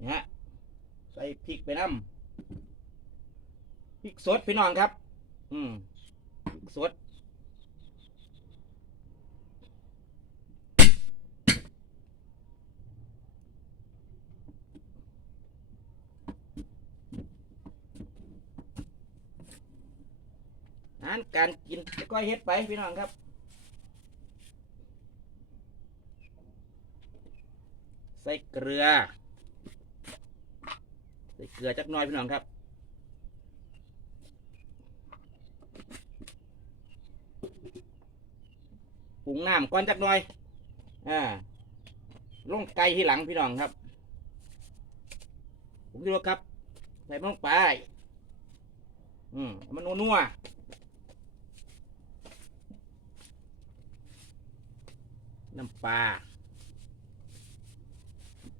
นะฮะใส่พริกไปน้ำพริกสดพี่น้องครับ อืมพริกสดอาหารการกินก็เฮ็ดไปพี่น้องครับใส่เกลือ ใส่เกลือจักหน่อยพี่น้องครับปรุงน้ำก่อนจักหน่อยอ่าลงไก่ที่หลังพี่น้องครับผมคิดว่าครับ ใส่ลงไปอืมมันนัวๆน้ำปลา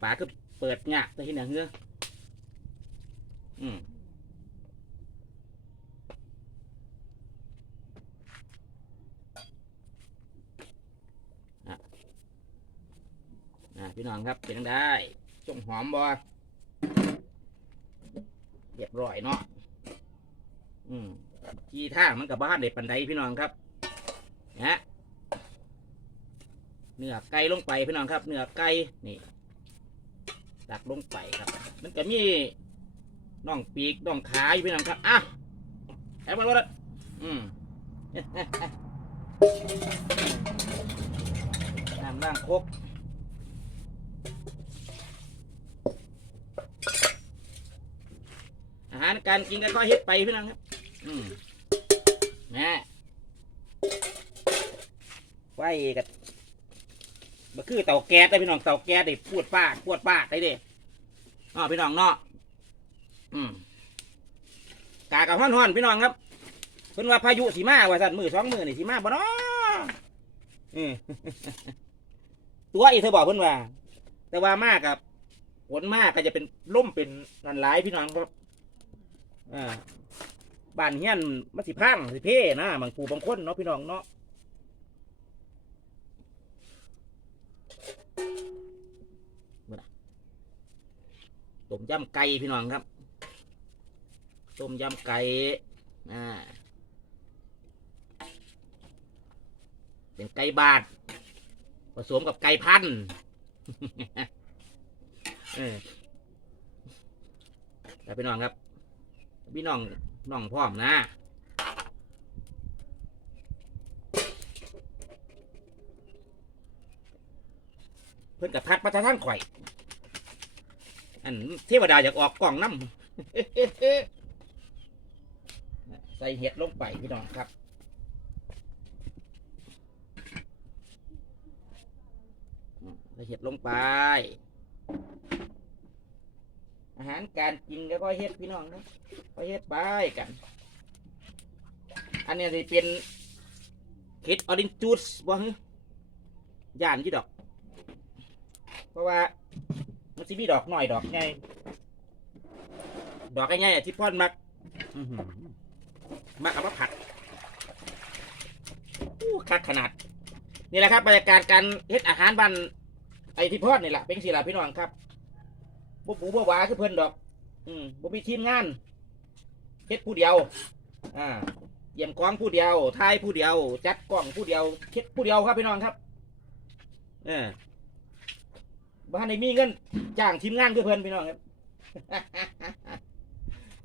ปลาก็เปิดเนี่ยากแต่ที่ไหนเงื้อ อืมอะพี่น้องครับเป็นจั่งได้จงหอมบ่เรียบร้อยเนาะอืมจีท่ามันกับบ้านเด็ดปันไดพี่น้องครับนะเนื้อไก่ลงไปพี่น้องครับ เนื้อไก่นี่ตักลงไปครับ มันก็มี น่องปีกน่องขาอยู่พี่น้องครับอะแอบมารถอืมน้ำล่างคกอาหารการกินก็ค่อยเฮ็ดไปพี่น้องครับ อืมแม่ไว้กับมันคือเตาแก๊สได้พี่น้องเตาแก๊สได้พูดป้ากพูดป้ากได้เด้อ๋อพี่น้องเนาะ อืมกากับห้อนห้อนพี่น้องครับเพิ่นว่าพายุสีมาว่าสั่นมือสองมือนี่สีมาบ่เนาะอืมตัวอีเธอบอกเพิ่นว่า แต่ว่ามากกับฝนมากก็จะเป็นล่มเป็นนันหลายพี่น้องครับอ่าบ้านเฮียนมันสิพังสิเพ่นะบางผู้บางคนเนาะพี่น้องเนาะเบิ่งน่ะต้มยำไก่พี่น้องครับ ต้มยำไก่อ่าเป็นไก่บาดผสมกับไก่พันธุ์เออแล้วพี่น้องครับ พี่น้องน้องพร้อมนะเพิ่นกับพัดมาทางทางข่อย อันเทวดาอยากออกกล่องน้ำ ใส่เห็ดลงไปพี่น้องครับ ใส่เห็ดลงไป อาหารการกินก็ค่อยเฮ็ดพี่น้องนะค่อยเฮ็ดไปกัน อันนี้สิเป็นเห็ดออรินจูสบ่ฮึย่านยี่ดอก เพราะว่ามันสิมีดอกหน่อยดอกใหญ่ดอกใหญ่ๆที่พ่อนมักอือ มักเอามาผัดอู้คักขนาด นี่แหละครับบรรยากาศการเฮ็ดอาหารบ้านไอที่พอนนี่แหละเป็นสิล่ะพี่น้องครับบ่ปูบ่หวาคือเพิ่นดอก อืมบ่มีทีมงานเฮ็ดผู้เดียว อ่าเยี่ยมกองผู้เดียวทายผู้เดียว จัดกล้องผู้เดียวเฮ็ดผู้เดียวครับพี่น้องครับ เออบ้านในมีเงินจ้างทีมงานคือเพิ่นพี่น้องครับ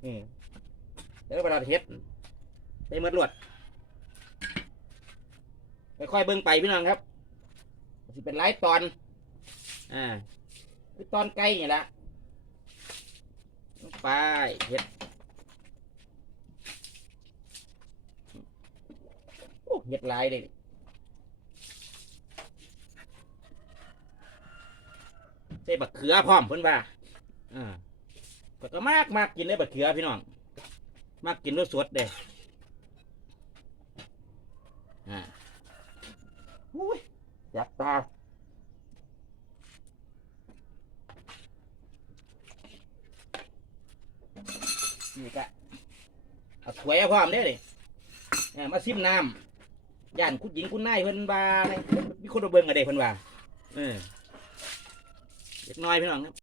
อืมแล้วเวลาเฮ็ด ไปหมดรวดค่อยๆเบิ่งไปพี่น้องครับสิเป็นหลายตอน อ่า คือตอนไก่นี่แหละไปเห็ดโอ้เห็ดลายเลยใส่บักเขือพร้อมเพิ่นว่าอ่าก็มากมากกินเลยบักเขือพี่น้อง มากกินรสสดเด้ อ่าอุ้ยจับตานี่กะเอาถ้วยเอาพร้อมเด้อดิเนี่ยมาซิมน้ำย่านคุณหญิงคุณนายเพิ่นว่าอะไรมีคนมาเบิ่งอะเด้เพิ่นว่าเออเล็กน้อยพี่น้องครับ